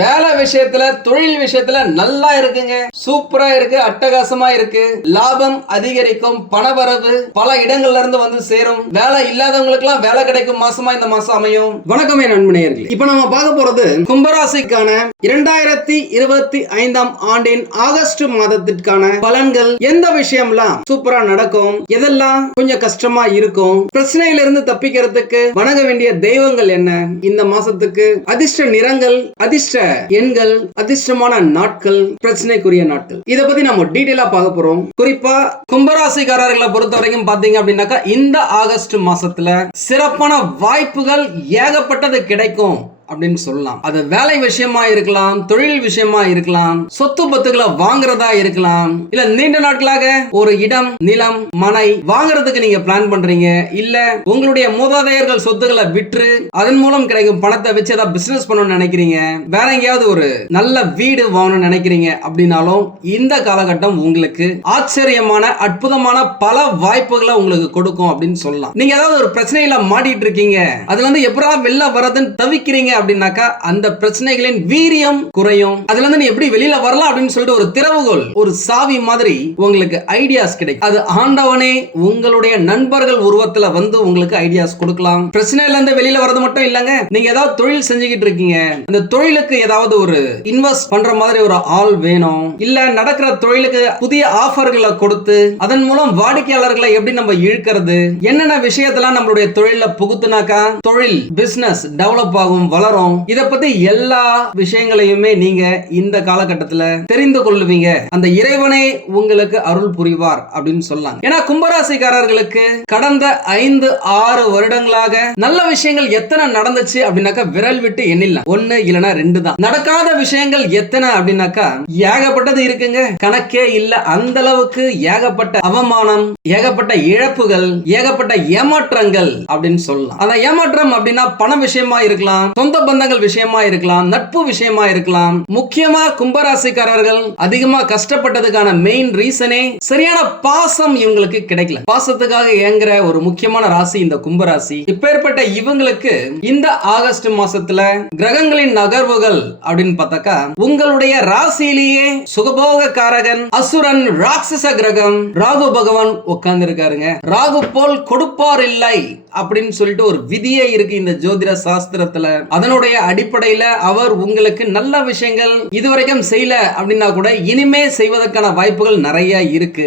வேலை விஷயத்துல தொழில் விஷயத்துல நல்லா இருக்குங்க. சூப்பரா இருக்கு அட்டகாசமா இருக்கு. லாபம் அதிகரிக்கும் பணவரவு பல இடங்கள்ல இருந்து வந்து சேரும். வேலை இல்லாதவங்களுக்கு எல்லாம் வேலை கிடைக்கும் மாசமா இந்த மாசம் அமையும். வணக்கமே என் இப்ப நம்ம பார்க்க போறது கும்பராசிக்கான இரண்டாயிரத்தி இருபத்தி ஐந்தாம் ஆண்டின் ஆகஸ்ட் மாதத்திற்கான பலன்கள் எந்த விஷயம்லாம் சூப்பரா நடக்கும்? எதெல்லாம் கொஞ்சம் கஷ்டமா இருக்கும்? பிரச்சனையில இருந்து தப்பிக்கிறதுக்கு வணங்க வேண்டிய தெய்வங்கள் என்ன? இந்த மாசத்துக்கு அதிர்ஷ்ட நிறங்கள் அதிர்ஷ்ட எண்கள் அதிர்ஷ்டமான நாட்கள் பிரச்சனைக்குரிய நாட்கள். இதை பத்தி நம்ம டீடைலா பார்க்க போறோம். குறிப்பா கும்பராசிக்காரர்களை பொறுத்த வரைக்கும் பாத்தீங்க அப்படின்னாக்கா இந்த ஆகஸ்ட் மாசத்துல சிறப்பான வாய்ப்புகள் ஏகப்பட்டது கிடைக்கும். அப்படின்னு சொல்லலாம். அது வேலை விஷயமா இருக்கலாம் தொழில் விஷயமா இருக்கலாம் சொத்து பத்துக்களை வாங்குறதா இருக்கலாம். இல்ல நீண்ட நாட்களாக ஒரு இடம் நிலம் மனை வாங்குறதுக்கு நீங்க பிளான் பண்றீங்க. இல்ல உங்களுடைய மூதாதையர்கள் சொத்துக்களை விற்று அதன் மூலம் கிடைக்கும் பணத்தை வச்சு ஏதாவது பிசினஸ் பண்ணணும்னு நினைக்கிறீங்க. வேற எங்கேயாவது ஒரு நல்ல வீடு வாங்கணும்னு நினைக்கிறீங்க அப்படின்னாலும் இந்த காலகட்டம் உங்களுக்கு ஆச்சரியமான அற்புதமான பல வாய்ப்புகளை உங்களுக்கு கொடுக்கும் அப்படின்னு சொல்லலாம். நீங்க ஏதாவது ஒரு பிரச்சனையில மாட்டிட்டு இருக்கீங்க. அதுல இருந்து எப்படா வெளில வரதுன்னு தவிக்கிறீங்க அப்படின்னாக்கா அந்த பிரச்சனைகளின் வீரியம் குறையும். அதுல இருந்து நீ எப்படி வெளியில வரலாம் அப்படின்னு சொல்லிட்டு ஒரு திறவுகோல் ஒரு சாவி மாதிரி உங்களுக்கு ஐடியாஸ் கிடைக்கும். அது ஆண்டவனே உங்களுடைய நண்பர்கள் உருவத்துல வந்து உங்களுக்கு ஐடியாஸ் கொடுக்கலாம். பிரச்சனையில இருந்து வெளியில வரது மட்டும் இல்லங்க நீங்க ஏதாவது தொழில் செஞ்சுக்கிட்டு இருக்கீங்க. அந்த தொழிலுக்கு ஏதாவது ஒரு இன்வெஸ்ட் பண்ற மாதிரி ஒரு ஆள் வேணும். இல்ல நடக்கிற தொழிலுக்கு புதிய ஆஃபர்களை கொடுத்து அதன் மூலம் வாடிக்கையாளர்களை எப்படி நம்ம இழுக்கிறது? என்னென்ன விஷயத்தெல்லாம் நம்மளுடைய தொழில புகுத்துனாக்கா தொழில் பிசினஸ் டெவலப் ஆகும் வளரும் இத பத்தி எல்லா விஷயங்களையுமே நீங்க இந்த காலகட்டத்துல தெரிந்து கொள்வீங்க. அந்த இறைவனை உங்களுக்கு அருள் புரிவார் அப்படின்னு சொல்லலாம் ஏன்னா கும்பராசிக்காரர்களுக்கு கடந்த ஐந்து ஆறு வருடங்களாக நல்ல விஷயங்கள் எத்தனை நடந்துச்சு அப்படின்னாக்கா விரல் விட்டு எண்ணிடலாம் ஒன்னு இல்லனா ரெண்டு தான். நடக்காத விஷயங்கள் எத்தனை அப்படின்னாக்கா ஏகப்பட்டது இருக்குங்க. கணக்கே இல்ல. அந்த அளவுக்கு ஏகப்பட்ட அவமானம் ஏகப்பட்ட இழப்புகள் ஏகப்பட்ட ஏமாற்றங்கள் அப்படின்னு சொல்லலாம். அந்த ஏமாற்றம் அப்படின்னா பண விஷயமா இருக்கலாம் சொந்த சொந்த பந்தங்கள் விஷயமா இருக்கலாம் நட்பு விஷயமா இருக்கலாம். முக்கியமா கும்பராசிக்காரர்கள் அதிகமா கஷ்டப்பட்டதுக்கான மெயின் ரீசனே சரியான பாசம் இவங்களுக்கு கிடைக்கல. பாசத்துக்காக ஏங்குற ஒரு முக்கியமான ராசி இந்த கும்பராசி. இப்பேற்பட்ட இவங்களுக்கு இந்த ஆகஸ்ட் மாசத்துல கிரகங்களின் நகர்வுகள் அப்படின்னு பார்த்தாக்கா உங்களுடைய ராசியிலேயே சுகபோக காரகன் அசுரன் ராட்சச கிரகம் ராகு பகவான் உட்கார்ந்து இருக்காருங்க ராகு போல் கொடுப்பார் இல்லை அப்படின்னு சொல்லிட்டு ஒரு விதியே இருக்கு இந்த ஜோதிட சாஸ்திரத்துல. அத அதனுடைய அடிப்படையில அவர் உங்களுக்கு நல்ல விஷயங்கள் இதுவரைக்கும் செய்யல அப்படின்னா கூட இனிமே செய்வதற்கான வாய்ப்புகள் நிறைய இருக்கு.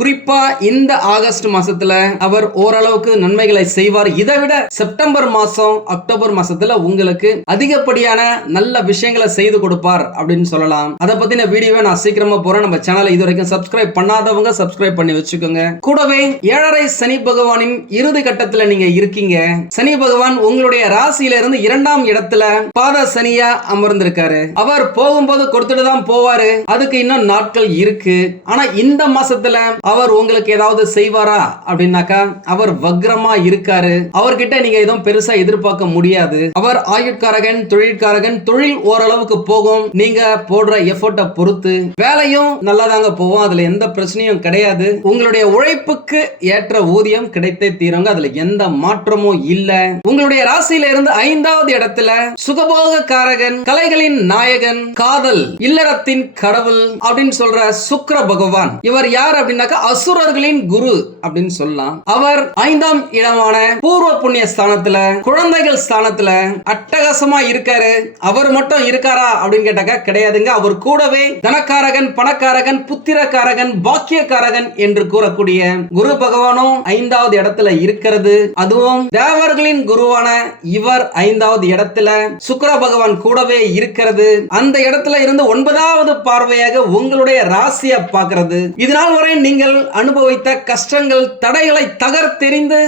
குறிப்பா இந்த ஆகஸ்ட் மாசத்துல அவர் ஓரளவுக்கு நன்மைகளை செய்வார். இதை விட செப்டம்பர் மாசம் அக்டோபர் மாசத்துல உங்களுக்கு அதிகப்படியான நல்ல விஷயங்களை செய்து கொடுப்பார் அப்படின்னு சொல்லலாம். அதை பத்தின வீடியோவை நான் சீக்கிரமா போறேன். நம்ம சேனலை இது வரைக்கும் சப்ஸ்கிரைப் பண்ணாதவங்க சப்ஸ்கிரைப் பண்ணி வச்சுக்கோங்க. கூடவே ஏழரை சனி பகவானின் இறுதி கட்டத்துல நீங்க இருக்கீங்க. சனி பகவான் உங்களுடைய ராசியில இருந்து இரண்டாம் இடத்துல பாத சனியா அமர்ந்திருக்காரு. அவர் போகும்போது கொடுத்துட்டு தான் போவாரு. அதுக்கு இன்னும் நாட்கள் இருக்கு. ஆனா இந்த மாசத்துல அவர் உங்களுக்கு ஏதாவது செய்வாரா? அப்படின்னாக்கா அவர் வக்ரமா இருக்காரு. அவர்கிட்ட நீங்க எதுவும் பெருசா எதிர்பார்க்க முடியாது. அவர் ஆயுட்காரகன் தொழிற்காரகன் தொழில் ஓரளவுக்கு போகும். நீங்க போடுற எஃபோர்ட்டை பொறுத்து. வேலையும் நல்லாதாங்க போகும். அதுல எந்த பிரச்சனையும் கிடையாது. உங்களுடைய உழைப்புக்கு ஏற்ற ஊதியம் கிடைத்தே தீருங்க. அதுல எந்த மாற்றமும் இல்ல. உங்களுடைய ராசியில இருந்து ஐந்தாவது இடத்துல சுகபோக காரகன் கலைகளின் நாயகன் காதல் இல்லறத்தின் கடவுள் அப்படின்னு சொல்ற சுக்ர பகவான். இவர் யார் அப்படின்னாக்கா அசுரர்களின் குரு அப்படின்னு சொல்லலாம். அவர் ஐந்தாம் இடமான பூர்வ புண்ணிய ஸ்தானத்துல குழந்தைகள் ஸ்தானத்துல அட்டகாசமா இருக்காரு. அவர் மட்டும் இருக்காரா அப்படின்னு கேட்டாக்க கிடையாதுங்க. அவர் கூடவே தனக்காரகன் பணக்காரகன் புத்திரக்காரகன் பாக்கியக்காரகன் என்று கூறக்கூடிய குரு பகவானும் ஐந்தாவது இடத்துல இருக்கிறது. அதுவும் தேவர்களின் குருவான இவர் ஐந்தாவது இடத்துல சுக்கர பகவான் கூடவே இருக்கிறது. அந்த இடத்துல இருந்து ஒன்பதாவது பார்வையாக உங்களுடைய ராசியை பார்க்கிறது. இதனால் வரை நீங்க நீங்கள் அனுபவித்த கஷ்டங்கள் தடைகளை தகர்த்தெறிந்து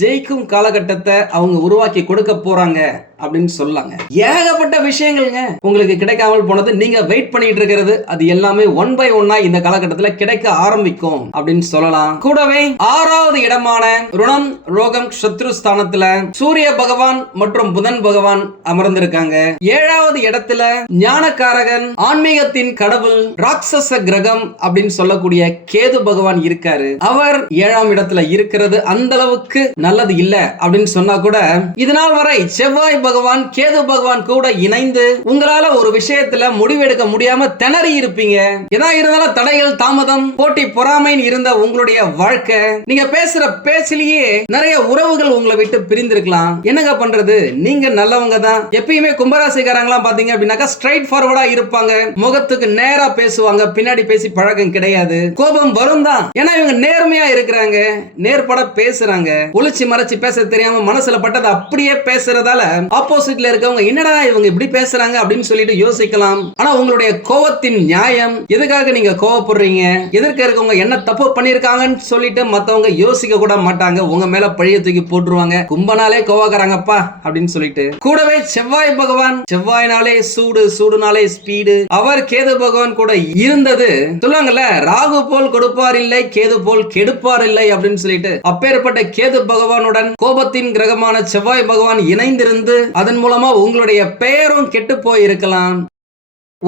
ஜெயிக்கும் காலகட்டத்தை அவங்க உருவாக்கி கொடுக்க போறாங்க. அப்படின்னு சொல்லாங்க. ஏகப்பட்ட விஷயங்கள்ங்க உங்களுக்கு கிடைக்காமல் போனது. நீங்க வெயிட் பண்ணிட்டு இருக்கிறது அது எல்லாமே ஒன் பை ஒன்னா இந்த காலகட்டத்துல கிடைக்க ஆரம்பிக்கும் அப்படின்னு சொல்லலாம். கூடவே ஆறாவது இடமான ருணம் ரோகம் சத்ரு ஸ்தானத்துல சூரிய பகவான் மற்றும் புதன் பகவான் அமர்ந்திருக்காங்க. ஏழாவது இடத்துல ஞானக்காரகன் ஆன்மீகத்தின் கடவுள் ராட்சச கிரகம் அப்படின்னு சொல்லக்கூடிய கேது பகவான் இருக்காரு. அவர் ஏழாம் இடத்துல இருக்கிறது. அந்த அளவுக்கு நல்லது இல்ல அப்படின்னு சொன்னா கூட இதனால் வரை செவ்வாய் பகவான் பகவான் கேது பகவான் கூட இணைந்து உங்களால ஒரு விஷயத்துல முடிவெடுக்க முடியாம திணறி இருப்பீங்க. எதா இருந்தாலும் தடைகள் தாமதம் போட்டி பொறாமைன்னு இருந்த உங்களுடைய வாழ்க்கை நீங்க பேசுற பேச்சிலேயே நிறைய உறவுகள் உங்களை விட்டு பிரிந்திருக்கலாம். என்னங்க பண்றது? நீங்க நல்லவங்க தான். எப்பயுமே கும்பராசிக்காரங்களாம் பாத்தீங்க அப்படின்னாக்கா ஸ்ட்ரைட் ஃபார்வர்டா இருப்பாங்க. முகத்துக்கு நேரா பேசுவாங்க. பின்னாடி பேசி பழக்கம் கிடையாது. கோபம் வரும் தான். ஏன்னா இவங்க நேர்மையா இருக்கிறாங்க. நேர்பட பேசுறாங்க. ஒளிச்சு மறைச்சு பேச தெரியாம மனசுல பட்டதை அப்படியே பேசுறதால ஆப்போசிட்ல இருக்கவங்க என்னடா இவங்க இப்படி பேசுறாங்க? அப்படின்னு சொல்லிட்டு யோசிக்கலாம். ஆனா உங்களுடைய கோவத்தின் நியாயம் எதுக்காக நீங்க கோவப்படுறீங்க? எதிர்க்க இருக்கவங்க என்ன தப்பு பண்ணிருக்காங்கன்னு சொல்லிட்டு மத்தவங்க யோசிக்க கூட மாட்டாங்க. உங்க மேல பழைய தூக்கி போட்டுருவாங்க. கும்பனாலே கோவக்காரங்கப்பா அப்படின்னு சொல்லிட்டு. கூடவே செவ்வாய் பகவான் செவ்வாய்னாலே சூடு சூடுனாலே ஸ்பீடு அவர் கேது பகவான் கூட இருந்தது. சொல்லுவாங்கல்ல ராகு போல் கொடுப்பார் இல்லை கேது போல் கெடுப்பார் இல்லை அப்படின்னு சொல்லிட்டு அப்பேற்பட்ட கேது பகவானுடன் கோபத்தின் கிரகமான செவ்வாய் பகவான் இணைந்திருந்து அதன் மூலமா உங்களுடைய பெயரும் கெட்டு போயிருக்கலாம்.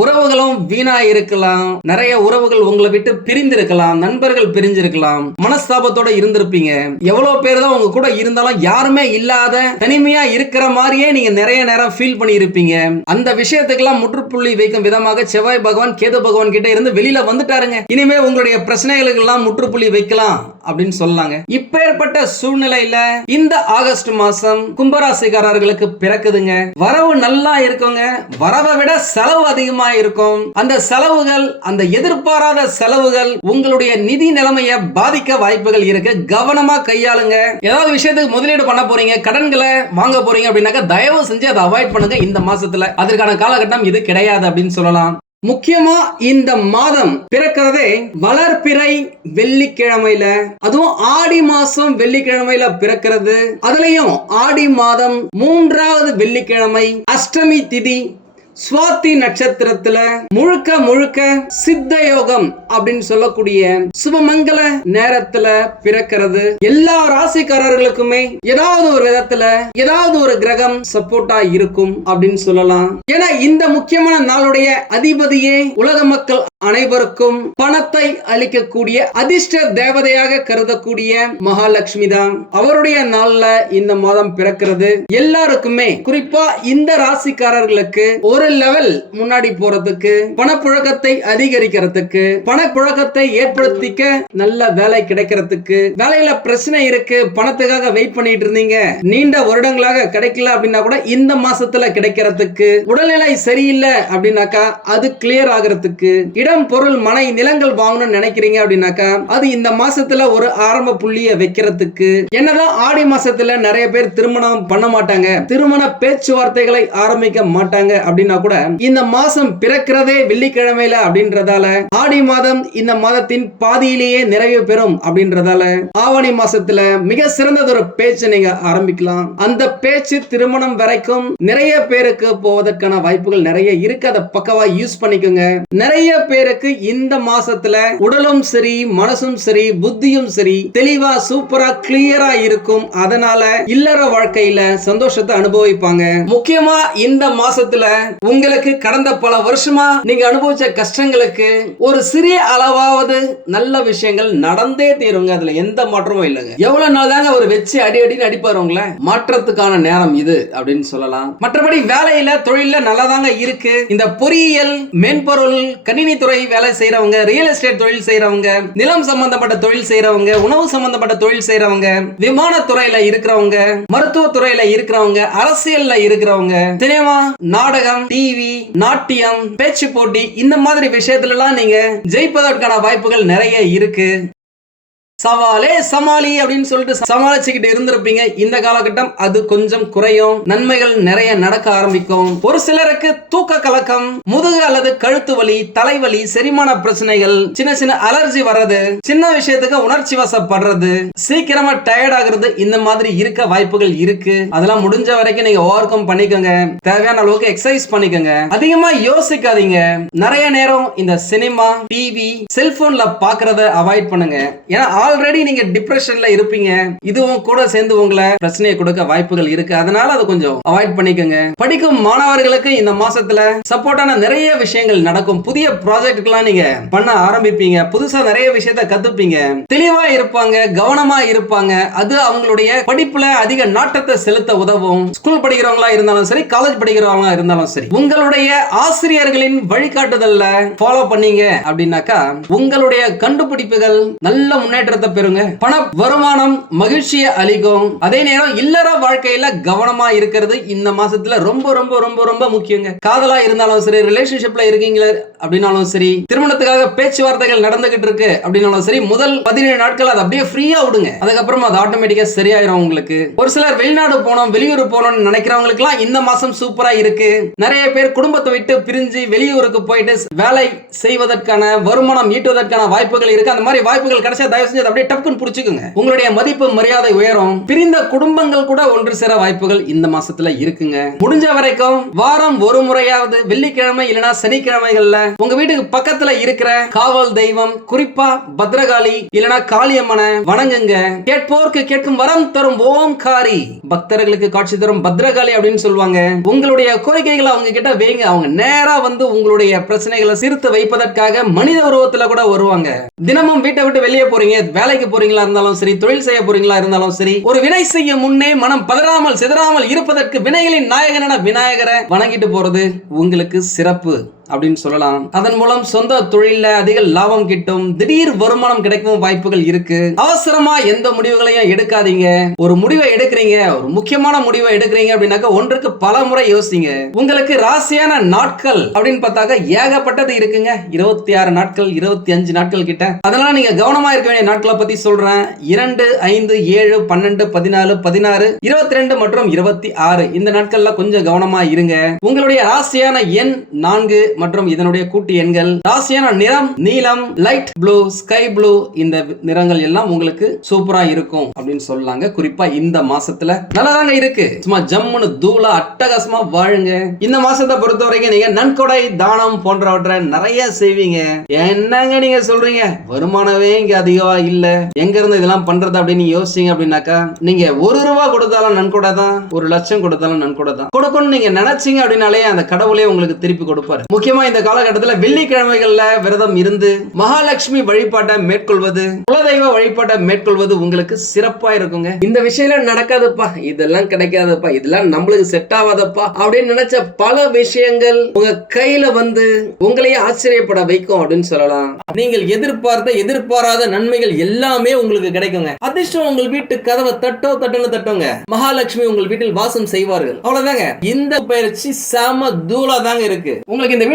உறவுகளும் வீணா இருக்கலாம் நிறைய உறவுகள் உங்களை விட்டு பிரிந்திருக்கலாம். நண்பர்கள் பிரிஞ்சிருக்கலாம். மனஸ்தாபத்தோட இருந்திருப்பீங்க. எவ்வளவு பேர் தான் உங்க கூட இருந்தாலும் யாருமே இல்லாத தனிமையா இருக்கிற மாதிரியே நீங்க நிறைய நேரம் ஃபீல் பண்ணி இருப்பீங்க அந்த விஷயத்துக்கெல்லாம் முற்றுப்புள்ளி வைக்கும் விதமாக செவ்வாய் பகவான் கேது பகவான் கிட்ட இருந்து வெளியில வந்துட்டாருங்க. இனிமே உங்களுடைய பிரச்சனைகளுக்கு எல்லாம் முற்றுப்புள்ளி வைக்கலாம் அப்படின்னு சொல்லாங்க இப்பேற்பட்ட சூழ்நிலையில இந்த ஆகஸ்ட் மாசம் கும்பராசிக்காரர்களுக்கு பிறக்குதுங்க. வரவு நல்லா இருக்குங்க. வரவை விட செலவு அதிகமா இருக்கும். அந்த செலவுகள் அந்த எதிர்பாராத செலவுகள் உங்களுடைய நிதி நிலைமையை பாதிக்க வாய்ப்புகள் இருக்கு. கவனமா கையாளுங்க. ஏதாவது விஷயத்துக்கு முதலீடு பண்ண போறீங்க கடன்களை வாங்க போறீங்க அப்படின்னாக்க தயவு செஞ்சு அதை அவாய்ட் பண்ணுங்க இந்த மாசத்துல. அதற்கான காலகட்டம் இது கிடையாது அப்படின்னு சொல்லலாம். முக்கியமா இந்த மாதம் பிறக்கிறதே வளர்பிறை வெள்ளிக்கிழமையில. அதுவும் ஆடி மாசம் வெள்ளிக்கிழமையில பிறக்கிறது. அதுலயும் ஆடி மாதம் மூன்றாவது வெள்ளிக்கிழமை அஷ்டமி திதி சுவாதி நட்சத்திரத்துல முழுக்க முழுக்க சித்த யோகம் அப்படின்னு சொல்லக்கூடிய சுபமங்கல நேரத்துல பிறக்கிறது. எல்லா ராசிக்காரர்களுக்குமே ஏதாவது ஒரு விதத்துல ஏதாவது ஒரு கிரகம் சப்போர்ட்டா இருக்கும் அப்படின்னு சொல்லலாம். ஏன்னா இந்த முக்கியமான நாளுடைய அதிபதியே உலக மக்கள் அனைவருக்கும் பணத்தை அளிக்கக்கூடிய அதிர்ஷ்ட தேவதையாக கருதக்கூடிய மகாலட்சுமி தான். அவருடைய நாள்ல இந்த மாதம் பிறக்கிறது. எல்லாருக்குமே குறிப்பா இந்த ராசிக்காரர்களுக்கு ஒரு லெவல் முன்னாடி போறதுக்கு பணப்புழக்கத்தை அதிகரிக்கிறதுக்கு பணப்புழக்கத்தை ஏற்படுத்திக்க நல்ல வேலை கிடைக்கிறதுக்கு வேலையில பிரச்சனை இருக்கு பணத்துக்காக வெயிட் பண்ணிட்டு இருந்தீங்க நீண்ட வருடங்களாக கிடைக்கல அப்படின்னா கூட இந்த மாசத்துல கிடைக்கிறதுக்கு உடல்நிலை சரியில்லை அப்படின்னாக்கா அது கிளியர் ஆகிறதுக்கு இடம் பொருள் மனை நிலங்கள் வாங்கணும்னு நினைக்கிறீங்க அப்படின்னாக்கா அது இந்த மாசத்துல ஒரு ஆரம்ப புள்ளிய வைக்கிறதுக்கு என்னதான் ஆடி மாசத்துல நிறைய பேர் திருமணம் பண்ண மாட்டாங்க திருமண பேச்சுவார்த்தைகளை ஆரம்பிக்க மாட்டாங்க அப்படின்னா கூட இந்த மாசம் பிறக்கிறதே வெள்ளிக்கிழமையில அப்படின்றதால ஆடி மாதம் இந்த மாதத்தின் பாதியிலேயே நிறைவு பெறும் அப்படின்றதால ஆவணி மாசத்துல மிக சிறந்ததொரு பேச்சு நீங்க ஆரம்பிக்கலாம். அந்த பேச்சு திருமணம் வரைக்கும் நிறைய பேருக்கு போவதற்கான வாய்ப்புகள் நிறைய இருக்கு. அதை பக்கவா யூஸ் பண்ணிக்கோங்க. நிறைய பேர் பேருக்கு இந்த மாசத்துல உடலும் சரி மனசும் சரி புத்தியும் சரி தெளிவா சூப்பரா கிளியரா இருக்கும். அதனால இல்லற வாழ்க்கையில சந்தோஷத்தை அனுபவிப்பாங்க. முக்கியமா இந்த மாசத்துல உங்களுக்கு கடந்த பல வருஷமா நீங்க அனுபவிச்ச கஷ்டங்களுக்கு ஒரு சிறிய அளவாவது நல்ல விஷயங்கள் நடந்தே தீருங்க. அதுல எந்த மாற்றமும் இல்லைங்க. எவ்வளவு நாள் தாங்க ஒரு வச்சு அடி அடின்னு அடிப்பாரு உங்களை மாற்றத்துக்கான நேரம் இது அப்படின்னு சொல்லலாம். மற்றபடி வேலையில தொழில நல்லாதாங்க இருக்கு. இந்த பொறியியல் மென்பொருள் கணினி துறை வேலை செய்யறவங்க ரியல் எஸ்டேட் தொழில் செய்யறவங்க நிலம் சம்பந்தப்பட்ட தொழில் செய்யறவங்க உணவு சம்பந்தப்பட்ட தொழில் செய்யறவங்க விமான துறையில இருக்கிறவங்க மருத்துவ துறையில இருக்கிறவங்க அரசியல்ல இருக்கிறவங்க சினிமா நாடகம் டிவி நாட்டியம் பேச்சு போட்டி இந்த மாதிரி விஷயத்துல எல்லாம் நீங்க ஜெயிப்பதற்கான வாய்ப்புகள் நிறைய இருக்கு. சவாலே சமாளி அப்படின்னு சொல்லிட்டு சமாளிச்சுக்கிட்டு இருந்திருப்பீங்க. இந்த காலகட்டம் அது கொஞ்சம் குறையும். நன்மைகள் நிறைய நடக்க ஆரம்பிக்கும். ஒரு சிலருக்கு தூக்க கலக்கம் முதுகு அல்லது கழுத்து வலி தலைவலி செரிமான பிரச்சனைகள் சின்ன சின்ன அலர்ஜி வர்றது சின்ன விஷயத்துக்கு உணர்ச்சி வசப்படுறது சீக்கிரமா டயர்ட் ஆகுறது இந்த மாதிரி இருக்க வாய்ப்புகள் இருக்கு. அதெல்லாம் முடிஞ்ச வரைக்கும் நீங்க ஓவர் கம் பண்ணிக்கோங்க. தேவையான அளவுக்கு எக்ஸசைஸ் பண்ணிக்கோங்க. அதிகமா யோசிக்காதீங்க. நிறைய நேரம் இந்த சினிமா டிவி செல்போன்ல பாக்குறத அவாய்ட் பண்ணுங்க. ஏன்னா ஆல்ரெடி நீங்க டிப்ரெஷன்ல இருப்பீங்க. இதுவும் கூட சேர்ந்து உங்களை பிரச்சனையை கொடுக்க வாய்ப்புகள் இருக்கு. அதனால அதை கொஞ்சம் அவாய்ட் பண்ணிக்கோங்க. படிக்கும் மாணவர்களுக்கு இந்த மாசத்துல சப்போர்ட்டான நிறைய விஷயங்கள் நடக்கும். புதிய ப்ராஜெக்ட்லாம் நீங்க பண்ண ஆரம்பிப்பீங்க. புதுசா நிறைய விஷயத்த கத்துப்பீங்க. தெளிவா இருப்பாங்க கவனமா இருப்பாங்க. அது அவங்களுடைய படிப்புல அதிக நாட்டத்தை செலுத்த உதவும். ஸ்கூல் படிக்கிறவங்களா இருந்தாலும் சரி காலேஜ் படிக்கிறவங்களா இருந்தாலும் சரி. உங்களுடைய ஆசிரியர்களின் வழிகாட்டுதல்ல ஃபாலோ பண்ணீங்க அப்படின்னாக்கா உங்களுடைய கண்டுபிடிப்புகள் நல்ல முன்னேற்றத்தை பெறுங்க. பண வருமானம் மகிழ்ச்சியை அளிக்கும். அதே நேரம் இல்லற வாழ்க்கையில கவனமா இருக்கிறது இந்த மாசத்துல ரொம்ப ரொம்ப ரொம்ப ரொம்ப முக்கியங்க. காதலா இருந்தாலும் சரி ரிலேஷன்ஷிப்ல இருக்கீங்களா அப்படின்னாலும் சரி திருமணத்துக்காக பேச்சுவார்த்தைகள் நடந்துகிட்டு இருக்கு அப்படின்னாலும் சரி முதல் பதினேழு நாட்கள் அதை அப்படியே ஃப்ரீயா விடுங்க. அதுக்கப்புறமா அது ஆட்டோமேட்டிக்கா சரியாயிரும் உங்களுக்கு. ஒரு சிலர் வெளிநாடு போனோம் வெளியூர் போனோம்னு நினைக்கிறவங்களுக்கு எல்லாம் இந்த மாசம் சூப்பரா இருக்கு. நிறைய பேர் குடும்பத்தை விட்டு பிரிஞ்சு வெளியூருக்கு போயிட்டு வேலை செய்வதற்கான வருமானம் ஈட்டுவதற்கான வாய்ப்புகள் இருக்கு. அந்த மாதிரி வாய்ப்புகள் கிடைச்சா தயவு செஞ்சு அதை அப்படியே டப்புன்னு புடிச்சுக்குங்க. உங்களுடைய மதிப்பு மரியாதை உயரும். பிரிந்த குடும்பங்கள் கூட ஒன்று சேர வாய்ப்புகள் இந்த மாசத்துல இருக்குங்க. முடிஞ்ச வரைக்கும் வாரம் ஒரு முறையாவது வெள்ளிக்கிழமை இல்லைன்னா சனிக்கிழமைகள்ல உங்க வீட்டுக்கு பக்கத்துல இருக்கிற காவல் தெய்வம் குறிப்பா பத்ரகாளி இல்லைன்னா காளியம்மனை வணங்குங்க. கேட்போர்க்கு கேட்கும் வரம் தரும் ஓம்காரி. பக்தர்களுக்கு காட்சி தரும் பத்ரகாளி அப்படின்னு சொல்லுவாங்க. உங்களுடைய கோரிக்கைகளை அவங்க கிட்ட வைங்க. அவங்க நேரா வந்து உங்களுடைய பிரச்சனைகளை சிரித்து வைப்பதற்காக மனித உருவத்துல கூட வருவாங்க. தினமும் வீட்டை விட்டு வெளியே போறீங்க. வேலைக்கு போறீங்களா இருந்தாலும் சரி தொழில் செய்ய போறீங்களா இருந்தாலும் சரி ஒரு வினை செய்ய முன்னே மனம் பதறாமல் சிதறாமல் இருப்பதற்கு வினைகளின் நாயகனான விநாயகரை வணங்கிட்டு போறது உங்களுக்கு சிறப்பு. அப்படின்னு சொல்லலாம். அதன் மூலம் சொந்த தொழில அதிக லாபம் கிட்டும் திடீர் வருமானம் கிடைக்கவும் வாய்ப்புகள் இருக்கு. அவசரமா எந்த முடிவுகளையும் எடுக்காதீங்க. ஒரு முடிவை எடுக்கிறீங்க ஒரு முக்கியமான முடிவை எடுக்கிறீங்க அப்படின்னாக்க ஒன்றுக்கு பல முறை யோசிங்க. உங்களுக்கு ராசியான நாட்கள் அப்படின்னு பார்த்தாக்க ஏகப்பட்டது இருக்குங்க. இருபத்தி ஆறு நாட்கள் இருபத்தி அஞ்சு நாட்கள் கிட்ட. அதனால நீங்க கவனமா இருக்க வேண்டிய நாட்களை பத்தி சொல்றேன். இரண்டு ஐந்து ஏழு பன்னெண்டு பதினாலு பதினாறு இருபத்தி ரெண்டு மற்றும் இருபத்தி ஆறு. இந்த நாட்கள்ல கொஞ்சம் கவனமா இருங்க. உங்களுடைய ராசியான எண் நான்கு மற்றும் இதனுடைய கூட்டு எண்கள் ராசியான நிறம் நீலம் லைட் ப்ளூ ஸ்கை ப்ளூ இந்த நிறங்கள் எல்லாம் உங்களுக்கு சூப்பரா இருக்கும் அப்படின்னு சொல்லாங்க. குறிப்பா இந்த மாசத்துல நல்லதாங்க இருக்கு. சும்மா ஜம்முன்னு தூளா அட்டகாசமா வாழுங்க. இந்த மாசத்தை பொறுத்த வரைக்கும் நீங்க நன்கொடை தானம் போன்றவற்றை நிறைய செய்வீங்க. என்னங்க நீங்க சொல்றீங்க? வருமானமே இங்க அதிகமா இல்ல. எங்க இருந்து இதெல்லாம் பண்றது அப்படின்னு யோசிச்சீங்க அப்படின்னாக்கா நீங்க ஒரு ரூபா கொடுத்தாலும் நன்கொடை தான் ஒரு லட்சம் கொடுத்தாலும் நன்கொடை தான். கொடுக்கணும்னு நீங்க நினைச்சீங்க அப்படின்னாலே அந்த கடவுளே உங்களுக்கு திருப்பி கொடுப்பாரு. முக்கியமா இந்த காலகட்டத்தில் வெள்ளிக்கிழமைகள்ல விரதம் இருந்து மகாலட்சுமி வழிபாட்டை மேற்கொள்வது குலதெய்வ வழிபாட்டை மேற்கொள்வது உங்களுக்கு சிறப்பா இருக்குங்க. இந்த விஷயம் நடக்காதுப்பா. இதெல்லாம் கிடைக்காதப்பா. இதெல்லாம் நம்மளுக்கு செட் ஆகாதப்பா. அப்படின்னு நினைச்ச பல விஷயங்கள் உங்க கையில வந்து உங்களையே ஆச்சரியப்பட வைக்கும் அப்படின்னு சொல்லலாம். நீங்கள் எதிர்பார்த்த எதிர்பாராத நன்மைகள் எல்லாமே உங்களுக்கு கிடைக்குங்க. அதிர்ஷ்டம் உங்கள் வீட்டு கதவை தட்டோ தட்டோன்னு தட்டோங்க. மகாலட்சுமி உங்கள் வீட்டில் வாசம் செய்வார்கள். அவ்வளவுதாங்க. இந்த பயிற்சி செம தூளா தாங்க இருக்கு. உங்களுக்கு இந்த